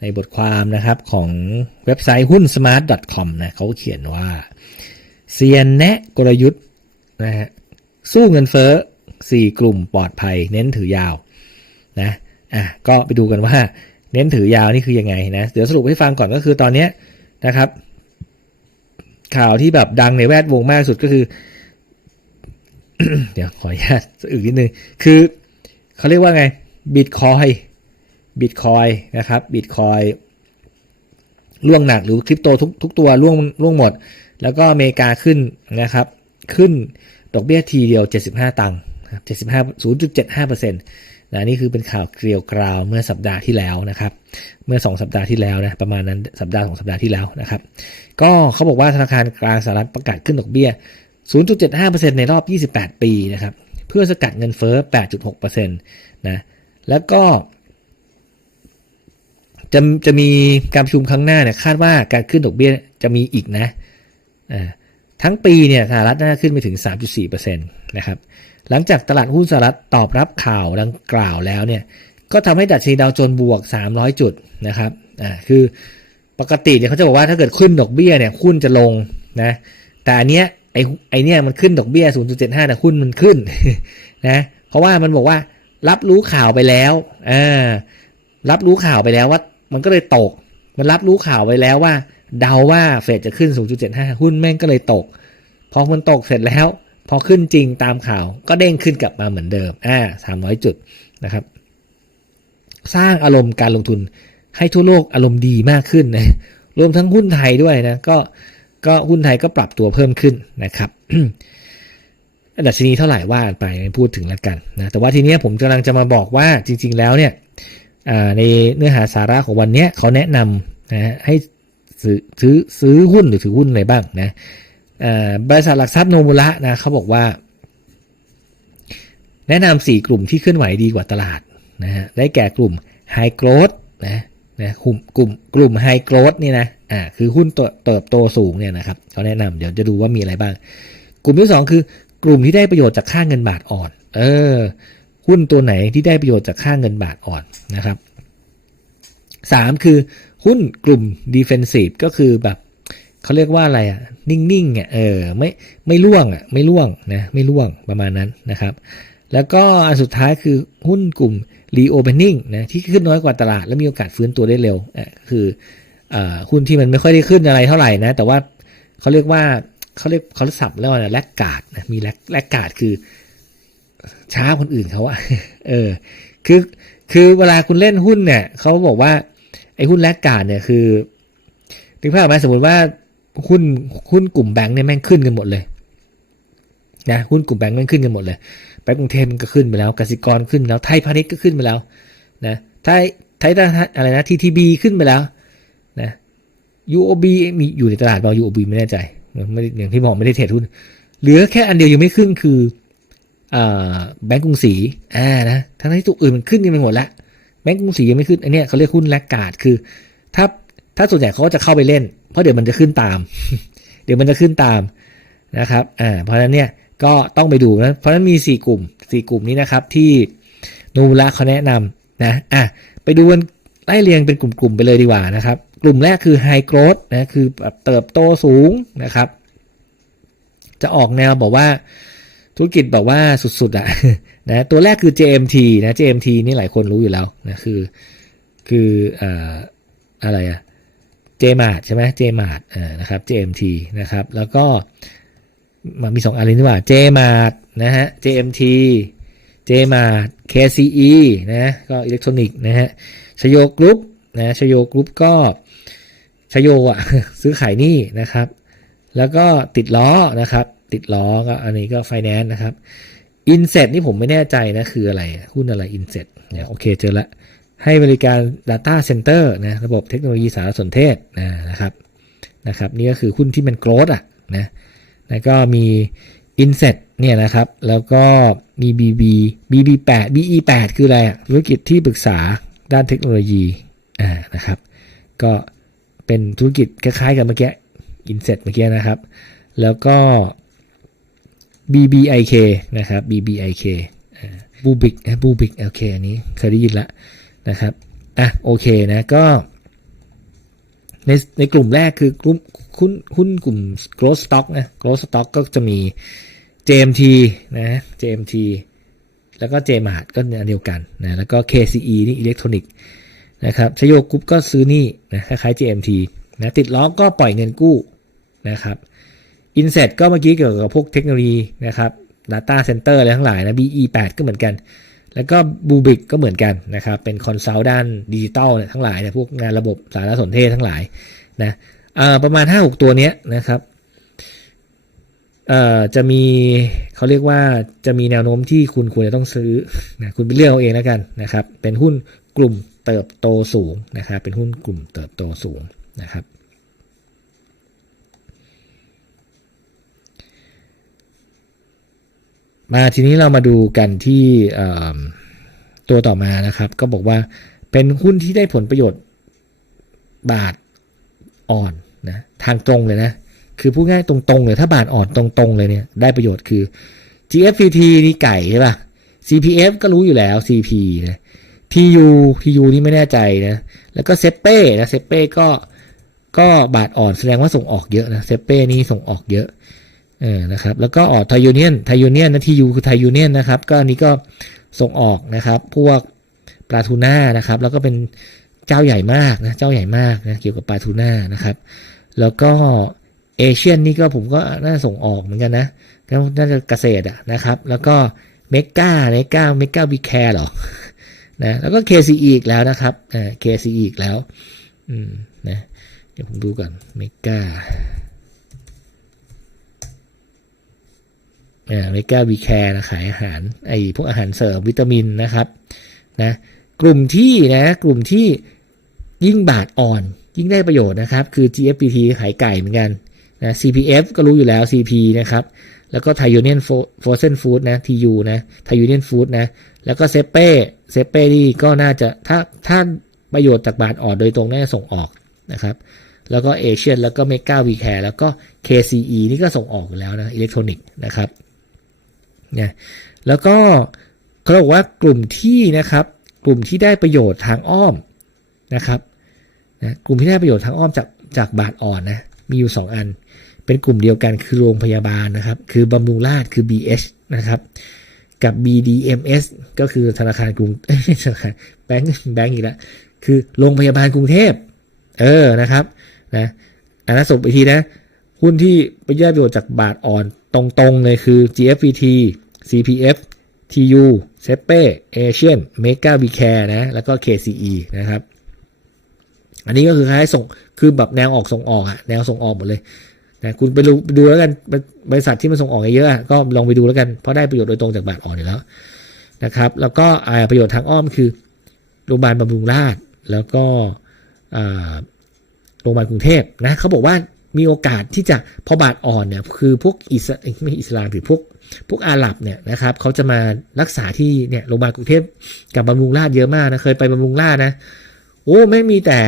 ในบทความนะครับของเว็บไซต์หุ้น smart.com นะเขาเขียนว่าเซียนแนะกลยุทธ์นะฮะสู้เงินเฟ้อ 4 กลุ่มปลอดภัย เน้นถือยาวนะอะก็ไปดูกันว่าเน้นถือยาวนี่คือยังไงนะเดี๋ยวสรุปให้ฟังก่อนก็คือตอนนี้นะครับ ข่าวที่แบบดังในแวดวงมากสุดก็คือ เดี๋ยวขออนุญาตอึกนิดนึง คือเขาเรียกว่าไงบิตคอย บิตคอยนะครับบิตคอยล่วงหนักหรือคริปโตทุกทุกตัวล่วงล่วงหมด แล้วก็อเมริกาขึ้นนะครับ ขึ้นดอกเบี้ยทีเดียว 75 ตังค์75 0.75เปอร์เซ็นต์นะนี่คือเป็นข่าวเกลียวกราวเมื่อสัปดาห์ที่แล้วนะครับ เมื่อ 2 สัปดาห์ที่แล้วนะประมาณนั้นสัปดาห์สองสัปดาห์ที่แล้วนะครับ ก็เขาบอกว่าธนาคารกลางสหรัฐประกาศขึ้นดอกเบี้ย 0.75%ในรอบ 28 ปีนะครับ เพื่อสกัดเงินเฟ้อ 8.6%นะแล้วก็ จะจะมีการประชุมครั้งหน้าเนี่ยคาดว่าการขึ้นดอกเบี้ยจะมีอีกนะทั้งปีเนี่ยสหรัฐน่าขึ้นไปถึง 3.4%นะครับหลังจากตลาดหุ้นสหรัฐตอบรับข่าวดังกล่าวแล้วเนี่ยก็ทำให้ดัชนีดาวโจนส์บวก 300 จุดนะครับอ่าคือปกติเนี่ยเขาจะบอกว่าถ้าเกิดขึ้นดอกเบี้ยเนี่ยหุ้นจะลงนะแต่อันเนี้ยไอ้ไอเนี้ยมันขึ้นดอกเบี้ย 0.75นะหุ้นมันขึ้นนะเพราะว่ามันบอกว่ารับรู้ข่าวไปแล้วอ่ารับรู้ข่าวไปแล้วว่า มันก็เลยตก มันรับรู้ข่าวไปแล้วว่า เดาว่าเฟดจะขึ้น 0.75 หุ้นแม่งก็เลยตก พอมันตกเสร็จแล้ว พอขึ้นจริงตามข่าว ก็เด้งขึ้นกลับมาเหมือนเดิม อ่า 300 จุดนะครับ สร้างอารมณ์การลงทุนให้ทั่วโลกอารมณ์ดีมากขึ้นนะ รวมทั้งหุ้นไทยด้วยนะ ก็ ก็หุ้นไทยก็ปรับตัวเพิ่มขึ้นนะครับดัชนีเท่าไหร่ว่าไปพูดถึงแล้วกันนะ แต่ว่าทีนี้ผมกำลังจะมาบอกว่าจริง ๆ แล้วเนี่ย ในเนื้อหาสาระของวันนี้เขาแนะนำนะให้ซื้อซื้อซื้อหุ้นหรือถือหุ้นอะไรบ้างนะบริษัทหลักทรัพย์โนมุระนะเขาบอกว่า แนะนำสี่กลุ่มที่เคลื่อนไหวดีกว่าตลาดนะฮะได้แก่กลุ่ม High Growth นะนะกลุ่มกลุ่มกลุ่ม High Growth นี่นะอ่าคือหุ้นเติบโตสูงเนี่ยนะครับเขาแนะนำเดี๋ยวจะดูว่ามีอะไรบ้าง กลุ่มที่สองคือกลุ่มที่ได้ประโยชน์จากค่าเงินบาทอ่อน เออ หุ้นตัวไหนที่ได้ประโยชน์จากค่าเงินบาทอ่อนนะครับสามคือหุ้นกลุ่ม defensive ก็คือแบบเขาเรียกว่าอะไรอะ นิ่งๆอะเออไม่ไม่ล่วงอะไม่ล่วงนะไม่ล่วงประมาณนั้นนะครับ แล้วก็อันสุดท้ายคือหุ้นกลุ่ม reopening นะที่ขึ้นน้อยกว่าตลาด แล้วมีโอกาสฟื้นตัวได้เร็วอะคืออ่หุ้นที่มันไม่ค่อยได้ขึ้นอะไรเท่าไหร่นะ แต่ว่าเขาเรียกว่าเขาเรียกเขาสับแล้วนะแลกกาดนะมีแลกแลกกาดคือ ช้าคนอื่นเขาอะเออ คือคือเวลาคุณเล่นหุ้นเนี่ยเขาบอกว่าไอ้หุ้นแลกกาดเนี่ยคือถึงภาพไหมสมมติว่าหุ้นหุ้นกลุ่มแบงค์เนี่ยแม่งขึ้นกันหมดเลยนะหุ้นกลุ่มแบงค์แม่งขึ้นกันหมดเลยไปกรุงเทพมันก็ขึ้นไปแล้วกสิกรขึ้นแล้วไทยพาณิชย์ก็ขึ้นไปแล้วนะไทยไทยอะไรนะทีทีบีขึ้นไปแล้วนะ UOB มีอยู่ในตลาดเปล่า UOB ไม่แน่ใจไม่อย่างที่บอกไม่ได้เทรดหุ้นเหลือแค่อันเดียวยังไม่ขึ้นคือ แบงก์กรุงศรีอ่านะทั้งที่ตัวอื่นมันขึ้นกันไปหมดแล้วแบงก์กรุงศรียังไม่ขึ้นอันนี้เขาเรียกหุ้นแลกกาดคือ ถ้าถ้าส่วนใหญ่เขาก็จะเข้าไปเล่น เพราะเดี๋ยวมันจะขึ้นตาม เดี๋ยวมันจะขึ้นตามนะครับอ่าเพราะฉะนั้นเนี่ยก็ต้องไปดูนะเพราะฉะนั้นมี 4 กลุ่ม 4 กลุ่มนี้นะครับที่นูระเขาแนะนำนะอะไปดูกันไล่เรียงเป็นกลุ่มๆไปเลยดีกว่านะครับ กลุ่มแรกคือ High Growth นะคือแบบเติบโตสูงนะครับ จะออกแนวบอกว่า ธุรกิจแบบว่าสุดๆอะนะตัวแรกคือ JMT นะ JMT นี่หลายคนรู้อยู่แล้วนะคือคืออ่าอะไรอะ JMart ใช่ไหม JMart อ่านะครับ JMT นะครับ แล้วก็มันมีสองอันเลยนี่ว่า JMart นะฮะ JMT JMart KCE นะก็อิเล็กทรอนิกส์นะฮะชโยกรุ๊ปนะชโยกรุ๊ปก็ชโยอะซื้อขายนี่นะครับ แล้วก็ติดล้อนะครับ ติดล้อก็อันนี้ก็ไฟแนนซ์นะครับอินเซ็ตนี่ผมไม่แน่ใจนะคืออะไรหุ้นอะไรอินเซ็ตเนี่ยโอเคเจอละให้บริการ Data Center นะระบบเทคโนโลยีสารสนเทศนะครับนะครับนี่ก็คือหุ้นที่มันโกรดอะนะแล้วก็มี Inset เนี่ยนะครับ แล้วก็มี BB BB8 BE8 คืออะไรธุรกิจที่ปรึกษาด้านเทคโนโลยีอ่านะครับ ก็เป็นธุรกิจคล้ายๆกับเมื่อกี้ Inset เมื่อกี้นะครับ แล้วก็ BBIK นะครับ BBIK บูบิกนะบูบิกโอเคอันนี้เคยได้ยินละนะครับอะโอเคนะก็ในในกลุ่มแรกคือกลุ่มหุ้นหุ้นกลุ่ม growth stock นะ growth stock ก็จะมี JMT นะ JMT แล้วก็ JMart ก็อันเดียวกันนะแล้วก็ KCE นี่อิเล็กทรอนิกส์นะครับชโยกรุ๊ปก็ซื้อนี่นะคล้ายๆ JMT นะติดล้อก็ปล่อยเงินกู้นะครับ Inset ก็เมื่อกี้เกี่ยวกับพวกเทคโนโลยีนะครับ Data Center อะไรทั้งหลายนะ BE8 ก็เหมือนกัน แล้วก็บูบิกก็เหมือนกันนะครับ เป็นคอนซัลท์ด้านดิจิตอลเนี่ยทั้งหลายเนี่ยพวกงานระบบสารสนเทศทั้งหลายนะประมาณ 5-6 ตัวเนี้ยนะครับจะมีเขาเรียกว่าจะมีแนวโน้มที่คุณควรจะต้องซื้อนะคุณไปเลือกเอาเองแล้วกันนะครับ เป็นหุ้นกลุ่มเติบโตสูงนะครับ เป็นหุ้นกลุ่มเติบโตสูงนะครับ มาทีนี้เรามาดูกันที่ตัวต่อมานะครับ ก็บอกว่าเป็นหุ้นที่ได้ผลประโยชน์บาทอ่อนนะทางตรงเลยนะ คือพูดง่ายตรงๆเลยถ้าบาทอ่อนตรงๆเลยเนี่ยได้ประโยชน์คือ GFPT นี่ไก่ใช่ป่ะ CPF ก็รู้อยู่แล้ว CP นะ TU TU นี่ไม่แน่ใจนะ แล้วก็เซเป้นะเซเป้ก็ก็บาทอ่อนแสดงว่าส่งออกเยอะนะเซเป้นี่ส่งออกเยอะ เออนะครับแล้วก็ออกไทยูเนียนไทยูเนียนนะที่ยูคือไทยูเนียนนะครับก็อันนี้ก็ส่งออกนะครับพวกปลาทูน่านะครับแล้วก็เป็นเจ้าใหญ่มากนะเจ้าใหญ่มากนะเกี่ยวกับปลาทูน่านะครับแล้วก็เอเชียนนี่ก็ผมก็น่าส่งออกเหมือนกันนะก็น่าจะเกษตรอะนะครับ แล้วก็เมกาเมกาเมกาบีแคร์หรอนะแล้วก็ KCE อีกแล้วนะครับอ่า KCE อีกแล้วอืมนะเดี๋ยวผมดูก่อนเมกา เมกาวีแคร์นะขายอาหารไอพวกอาหารเสริมวิตามินนะครับนะกลุ่มที่นะกลุ่มที่ยิ่งบาทอ่อนยิ่งได้ประโยชน์นะครับ คือ GFPT ขายไก่เหมือนกันนะ CPF ก็รู้อยู่แล้ว CP นะครับ แล้วก็ไทยูเนียนโฟเซนฟู้ดนะ TU นะไทยูเนียนฟู้ดนะ แล้วก็เซเป้เซเป้นี่ก็น่าจะถ้าถ้าประโยชน์จากบาทอ่อนโดยตรงน่าจะส่งออกนะครับ แล้วก็เอเชียนแล้วก็เมกาวีแคร์แล้วก็ KCE นี่ก็ส่งออกแล้วนะอิเล็กทรอนิกส์นะครับ นะแล้วก็เขาบอกว่ากลุ่มที่นะครับ กลุ่มที่ได้ประโยชน์ทางอ้อมนะครับนะกลุ่มที่ได้ประโยชน์ทางอ้อมจากจากบาทอ่อนนะมีอยู่ 2 อัน เป็นกลุ่มเดียวกันคือโรงพยาบาลนะครับ คือบำรุงราษฎร์คือ BH นะครับกับ BDMS ก็คือธนาคารกรุงธนาคารแบงก์แบงก์อีกแล้วคือโรงพยาบาลกรุงเทพ เออนะครับนะอันนั้นสรุปอีกทีนะ หุ้นที่ไปได้ประโยชน์จากบาทอ่อนตรงๆเลยคือ GFPT CPF TU s e p e Asian Mega b c a r e นะ แล้วก็ KCE นะครับ อันนี้ก็คือคล้ายส่ง คือแบบแนวออกส่งออกอะแนวส่งออกหมดเลยนะคุณไปดูดูแล้วกันบริษัทที่มันส่งออกเยอะก็ลองไปดูแล้วกัน เพราะได้ประโยชน์โดยตรงจากบาทอ่อนอยู่แล้วนะครับ แล้วก็ประโยชน์ทางอ้อมคือโรงพยาบาลบำรุงราษฎร์แล้วก็โรงพยาบาลกรุงเทพนะเขาบอกว่า มีโอกาสที่จะพอบาทอ่อนเนี่ยคือพวกอิสไม่อิสลามหรือพวกพวกอาหรับเนี่ยนะครับเขาจะมารักษาที่เนี่ยโรงพยาบาลกรุงเทพกับบำรุงราษฎร์เยอะมากนะเคยไปบำรุงราษฎร์นะโอ้ไม่มีแต่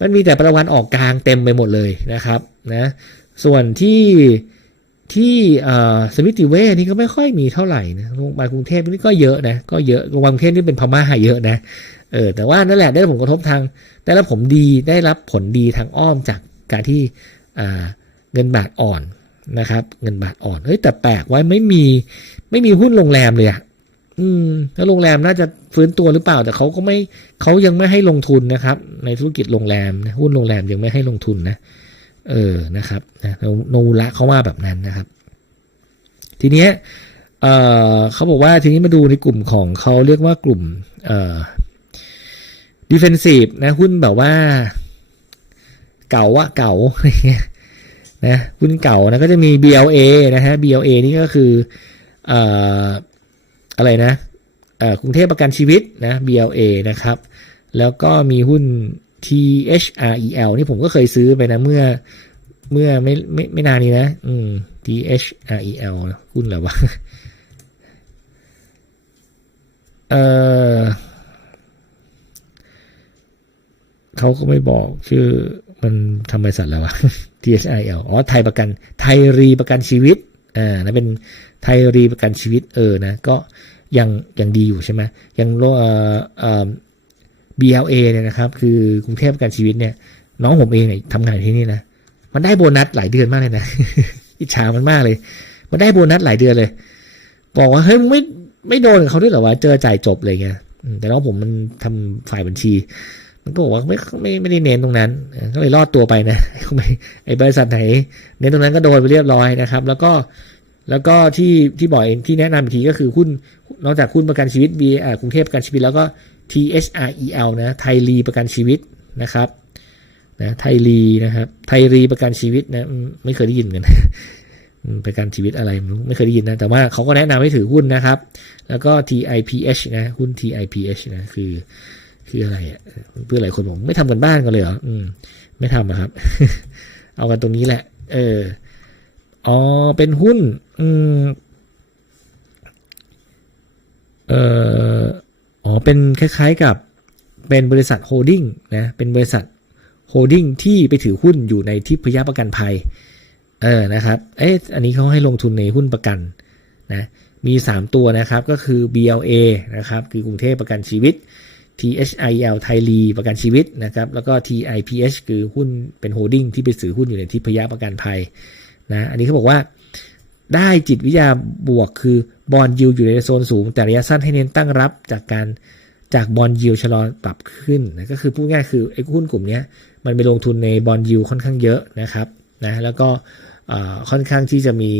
มันมีแต่ประวันออกกลางเต็มไปหมดเลยนะครับนะส่วนที่ที่สมิติเวชนี่ก็ไม่ค่อยมีเท่าไหร่นะโรงพยาบาลกรุงเทพนี่ก็เยอะนะก็เยอะโรงพยาบาลกรุงเทพนี่เป็นพม่าเยอะนะเออแต่ว่านั่นแหละได้ผลกระทบทาง ได้รับผลดีได้รับผลดีทางอ้อมจาก การที่เงินบาทอ่อนนะครับ เงินบาทอ่อนเฮ้ยแต่แปลกไว้ไม่มีไม่มีหุ้นโรงแรมเลยอะอืมแล้วโรงแรมน่าจะฟื้นตัวหรือเปล่า แต่เขาก็ไม่เขายังไม่ให้ลงทุนนะครับ ในธุรกิจโรงแรมหุ้นโรงแรมยังไม่ให้ลงทุนนะเออนะครับนะโนละเขาว่าแบบนั้นนะครับ ทีเนี้ยเออเขาบอกว่าทีนี้มาดูในกลุ่มของเขาเรียกว่ากลุ่มเอ่อดิเฟนซีฟนะหุ้นแบบว่า เก่าอะเก่าอะไรเงี้ยนะหุ้นเก่านะก็จะมี BLA นะฮะ BLA นี่ก็คือเอ่ออะไรนะเอ่อกรุงเทพประกันชีวิตนะ BLA นะครับ แล้วก็มีหุ้น THREL นี่ผมก็เคยซื้อไปนะเมื่อเมื่อไม่ไม่ไม่นานนี้นะ อืม THREL หุ้นอะไรวะเออเขาก็ไม่บอกชื่อ มันทำบริษัทแล้ววะ THIL อ๋อ ไทยประกัน ไทยรีประกันชีวิต อ่า นะเป็นไทยรีประกันชีวิต เออ นะ ก็ยังยังดีอยู่ใช่ไหมยังเอ่อเอ่อ BLA เนี่ยนะครับ คือกรุงเทพประกันชีวิตเนี่ย น้องผมเองเนี่ยทำงานที่นี่นะ มันได้โบนัสหลายเดือนมากเลยนะ อิจฉามันมากเลย มันได้โบนัสหลายเดือนเลย บอกว่าเฮ้ยมึงไม่ไม่โดนเขาด้วยเหรอวะ เจอจ่ายจบเลยไงแต่น้องผมมันทำฝ่ายบัญชี มันก็บอกว่าไม่ไม่ไม่ได้เน้นตรงนั้นเออก็เลยรอดตัวไปนะไม่ไอ้บริษัทไหน เน้นตรงนั้นก็โดนไปเรียบร้อยนะครับ แล้วก็แล้วก็ที่ที่บอกเองที่แนะนำอีกทีก็คือหุ้นนอกจากหุ้นประกันชีวิต B อ่ากรุงเทพประกันชีวิตแล้วก็ THREL นะไทยรีประกันชีวิตนะครับนะไทยรีนะครับ ไทยรีประกันชีวิตนะไม่เคยได้ยินกันประกันชีวิตอะไรไม่เคยได้ยินนะ แต่ว่าเขาก็แนะนำให้ถือหุ้นนะครับ แล้วก็ TIPH นะหุ้น TIPH นะคือ คืออะไรอะเพื่อหลายคนบอกไม่ทำกันบ้านกันเลยเหรออืม ไม่ทำอะครับ เอากันตรงนี้แหละ เอออ๋อเป็นหุ้น อืมเอออ๋อเป็นคล้ายๆกับเป็นบริษัทโฮดิ้งนะเป็นบริษัทโฮดิ้งที่ไปถือหุ้นอยู่ในทิพยประกันภัย เออนะครับ เอ๊ะอันนี้เขาให้ลงทุนในหุ้นประกันนะมี 3 ตัวนะครับก็คือ BLA นะครับคือกรุงเทพประกันชีวิต THIL ไทยรีประกันชีวิตนะครับ แล้วก็ TIPH คือหุ้นเป็นโฮลดิ้งที่ไปซื้อหุ้นอยู่ในทิพยประกันภัยนะอันนี้เขาบอกว่าได้จิตวิทยาบวกคือบอลยิวอยู่ในโซนสูง แต่ระยะสั้นให้เน้นตั้งรับจากการจากบอลยิวชะลอปรับขึ้นนะก็คือพูดง่ายคือไอ้หุ้นกลุ่มนี้มันไปลงทุนในบอลยิวค่อนข้างเยอะนะครับนะแล้วก็ค่อนข้างที่จะมี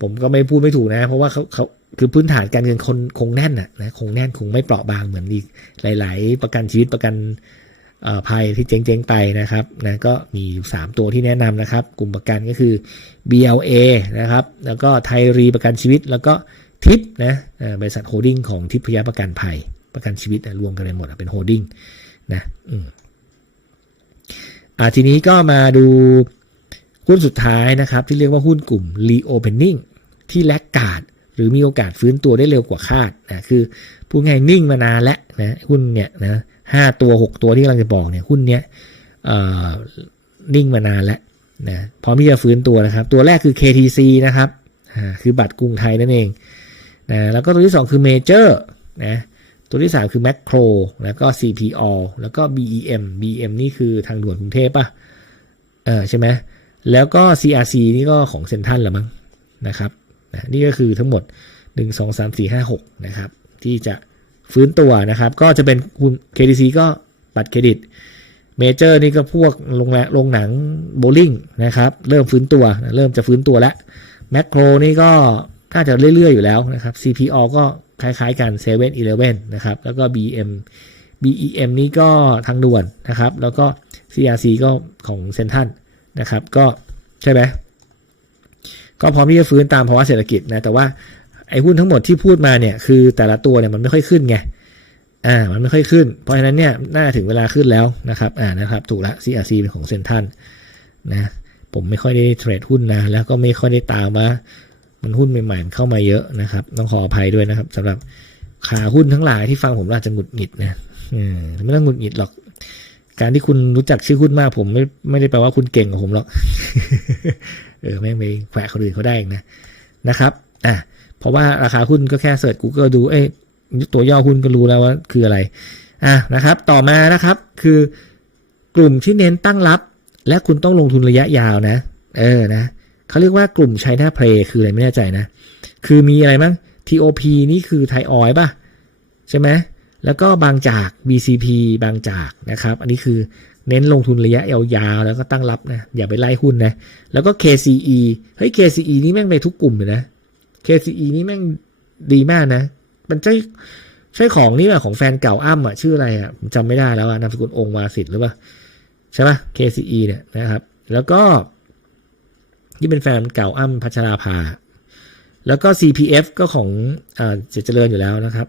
ผมก็ไม่พูดไม่ถูกนะ เพราะว่าเขาเขาคือพื้นฐานการเงินคนคงแน่นอะนะคงแน่นคงไม่เปราะบางเหมือนอีกหลาย ๆ ประกันชีวิตประกันภัยที่เจ๊งๆไปนะครับนะก็มีอยู่สามตัวที่แนะนำนะครับ กลุ่มประกันก็คือ BLA นะครับ แล้วก็ไทยรีประกันชีวิต แล้วก็ทิปนะบริษัทโฮดิ้งของทิพยประกันภัยประกันชีวิตรวมกันไปหมดเป็นโฮดิ้งนะอ่าทีนี้ก็มาดู หุ้นสุดท้ายนะครับที่เรียกว่าหุ้นกลุ่ม reopening ที่แลกกาดหรือมีโอกาสฟื้นตัวได้เร็วกว่าคาดนะคือพูดง่ายนิ่งมานานแล้วนะหุ้นเนี่ยนะห้าตัวหกตัวที่กำลังจะบอกเนี่ยหุ้นเนี้ยนิ่งมานานแล้วนะพร้อมที่จะฟื้นตัวนะครับ ตัวแรกคือ KTC นะครับคือบัตรกรุงไทยนั่นเองนะแล้วก็ตัวที่ 2 คือ Major นะตัวที่ 3 คือ Macro แล้วก็ CPO แล้วก็ BEM BEM นี่คือทางด่วนกรุงเทพป่ะเออใช่ไหม แล้วก็ CRC นี่ก็ของเซ็นทรัลละมั้งนะครับนะนี่ก็คือทั้งหมด 1 2 3 4 5 6 นะครับ ที่จะฟื้นตัวนะครับ ก็จะเป็นหุ้น KTC ก็บัตรเครดิตเมเจอร์นี่ก็พวกโรงแรมโรงหนังโบลิ่งนะครับ เริ่มฟื้นตัว เริ่มจะฟื้นตัวแล้วแมคโครนี่ก็น่าจะเรื่อยๆอยู่แล้วนะครับ CPO ก็คล้ายๆกัน7 e เ e ่ e อนะครับ แล้วก็ BM BEM นี่ก็ทางด่วนนะครับ แล้วก็ CRC ก็ของเซนทัน นะครับ ก็ใช่ไหมก็พร้อมที่จะฟื้นตามภาวะเศรษฐกิจนะแต่ว่าไอ้หุ้นทั้งหมดที่พูดมาเนี่ยคือแต่ละตัวเนี่ยมันไม่ค่อยขึ้นไงอ่ามันไม่ค่อยขึ้น เพราะฉะนั้นเนี่ยน่าถึงเวลาขึ้นแล้วนะครับอ่านะครับถูกละ CRC เป็นของเซนทันนะผมไม่ค่อยได้เทรดหุ้นนะแล้วก็ไม่ค่อยได้ตามว่ามันหุ้นใหม่ๆมันเข้ามาเยอะนะครับ ต้องขออภัยด้วยนะครับสำหรับขาหุ้นทั้งหลายที่ฟังผมอาจจะหงุดหงิดนะอืมไม่ต้องหงุดหงิดหรอก การที่คุณรู้จักชื่อหุ้นมาก ผมไม่ไม่ได้แปลว่าคุณเก่งกว่าผมหรอก เออแม่งไปแขวะคนอื่นเขาได้เองนะนะครับ อะเพราะว่าราคาหุ้นก็แค่เสิร์ช Google ดู เอ้ยตัวย่อหุ้นก็รู้แล้วว่าคืออะไร อะนะครับ ต่อมานะครับ คือกลุ่มที่เน้นตั้งรับ และคุณต้องลงทุนระยะยาวนะ เออนะเขาเรียกว่ากลุ่ม China Play คืออะไรไม่แน่ใจนะ คือมีอะไรบ้าง TOP นี่คือไทยออยป่ะ ใช่ไหม แล้วก็บางจาก BCP บางจากนะครับ อันนี้คือเน้นลงทุนระยะยาวๆแล้วก็ตั้งรับนะ อย่าไปไล่หุ้นนะ แล้วก็ KCE เฮ้ย KCE นี่แม่งไปทุกกลุ่มเลยนะ KCE นี่แม่งดีมากนะ มันใช่ใช่ของนี่แหละของแฟนเก่าอ้ำอะชื่ออะไรอะผมจำไม่ได้แล้วอะนามสกุลองค์วาสิทธิ์หรือเปล่าใช่ป่ะ KCE เนี่ยนะครับ แล้วก็ที่เป็นแฟนเก่าอ้ำพัชราภา แล้วก็ CPF ก็ของอ่าเจริญอยู่แล้วนะครับ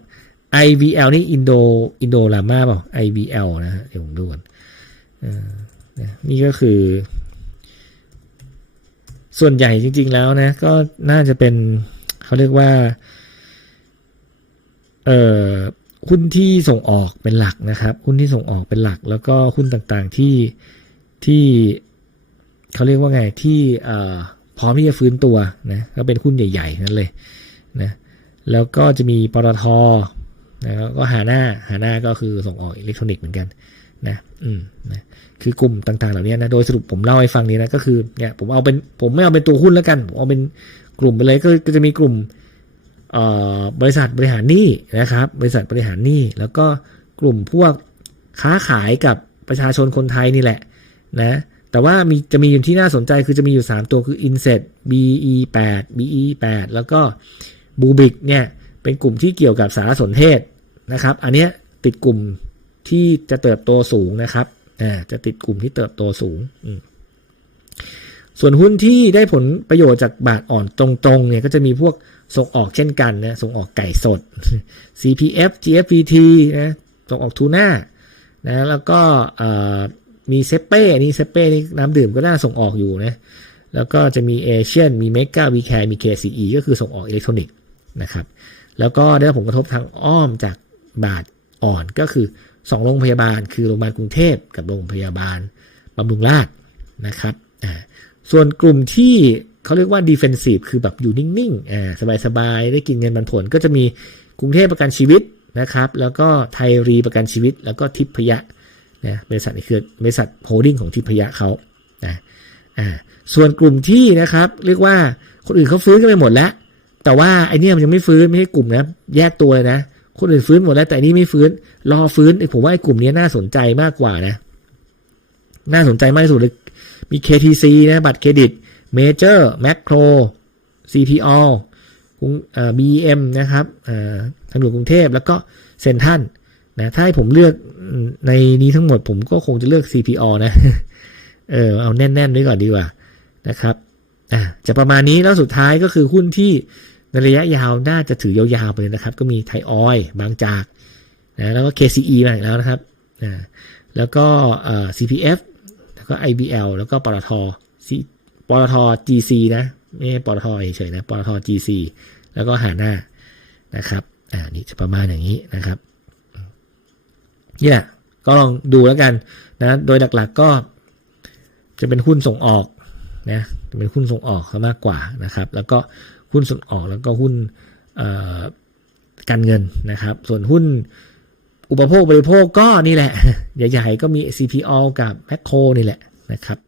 IVL นี่อินโดอินโดรามาเปล่า IVL นะฮะเดี๋ยวผมดูก่อนอ่านี่ก็คือ ส่วนใหญ่จริง ๆ แล้วนะ ก็น่าจะเป็นเขาเรียกว่า เอ่อหุ้นที่ส่งออกเป็นหลักนะครับ หุ้นที่ส่งออกเป็นหลัก แล้วก็หุ้นต่างๆที่ที่เขาเรียกว่าไงที่เอ่อพร้อมที่จะฟื้นตัวนะก็เป็นหุ้นใหญ่ ๆ นั่นเลยนะแล้วก็จะมีปตท นะก็หาหน้าหาหน้าก็คือส่งออกอิเล็กทรอนิกส์เหมือนกันนะอืมนะคือกลุ่มต่างๆ เหล่านี้นะโดยสรุปผมเล่าให้ฟังนี้นะก็คือเนี่ยผมเอาเป็นผมไม่เอาเป็นตัวหุ้นแล้วกันผมเอาเป็นกลุ่มไปเลยก็จะมีกลุ่มเอ่อบริษัทบริหารหนี้นะครับ บริษัทบริหารหนี้แล้วก็กลุ่มพวกค้าขายกับประชาชนคนไทยนี่แหละนะแต่ว่ามีจะมีอยู่ที่น่าสนใจคือจะมีอยู่ 3 ตัวคือ Inset BE8 BE8 แล้วก็บูบิกเนี่ย เป็นกลุ่มที่เกี่ยวกับสารสนเทศนะครับ อันเนี้ยติดกลุ่มที่จะเติบโตสูงนะครับอ่าจะติดกลุ่มที่เติบโตสูง ส่วนหุ้นที่ได้ผลประโยชน์จากบาทอ่อนตรงๆเนี่ยก็จะมีพวกส่งออกเช่นกันนะ ส่งออกไก่สด CPF GFPT นะส่งออกทูน่านะแล้วก็มีเซเป้อันนี้เซเป้นี่น้ำดื่มก็น่าส่งออกอยู่นะ แล้วก็จะมีเอเชียนมีเมกาวีแคร์มี KCE ก็คือส่งออกอิเล็กทรอนิกส์นะครับ แล้วก็ได้รับผลกระทบทางอ้อมจากบาทอ่อนก็คือ 2 โรงพยาบาล คือโรงพยาบาลกรุงเทพกับโรงพยาบาลบำรุงราษนะครับอ่าส่วนกลุ่มที่เขาเรียกว่า defensive คือแบบอยู่นิ่งๆอ่าสบายๆ ได้กินเงินปันผล ก็จะมีกรุงเทพประกันชีวิตนะครับ แล้วก็ไทยรีประกันชีวิต แล้วก็ทิพยะนะบริษัทนี้คือบริษัทโฮลดิ้งของทิพยะเขานะอ่าส่วนกลุ่มที่นะครับ เรียกว่าคนอื่นเขาฟื้นกันไปหมดแล้ว แต่ว่าไอเนี้ยมันยังไม่ฟื้นไม่ใช่กลุ่มนะ แยกตัวเลยนะ คนอื่นฟื้นหมดแล้ว แต่อันนี้ไม่ฟื้น รอฟื้นผมว่าไอกลุ่มนี้น่าสนใจมากกว่านะ น่าสนใจมากที่สุดเลยมี KTC นะบัตรเครดิต Major Macro CPO กรุงเอ่อ BM นะครับเอ่อทางหลวงกรุงเทพแล้วก็เซนทรัลนะถ้าให้ผมเลือกในนี้ทั้งหมดผมก็คงจะเลือก CPO นะเออเอาแน่นๆไว้ก่อนดีกว่านะครับอะจะประมาณนี้แล้วสุดท้ายก็คือหุ้นที่ ในระยะยาวน่าจะถือยาวๆไปเลยนะครับ ก็มีไทยออยล์บางจากนะแล้วก็ KCE มาอีกแล้วนะครับอ่าแล้วก็เอ่อ CPF แล้วก็ IBL แล้วก็ปตท C ปตท GC นะไม่ใช่ปตทเฉยๆนะปตท GC แล้วก็หาหน้านะครับอ่านี่จะประมาณอย่างนี้นะครับเนี่ยก็ลองดูแล้วกันนะโดยหลักๆก็จะเป็นหุ้นส่งออกนะจะเป็นหุ้นส่งออกมากกว่านะครับ แล้วก็ หุ้นส่งออกแล้วก็หุ้นการเงินนะครับ ส่วนหุ้นอุปโภคบริโภคก็นี่แหละ ใหญ่ๆก็มี CPO กับแมคโครนี่แหละนะครับ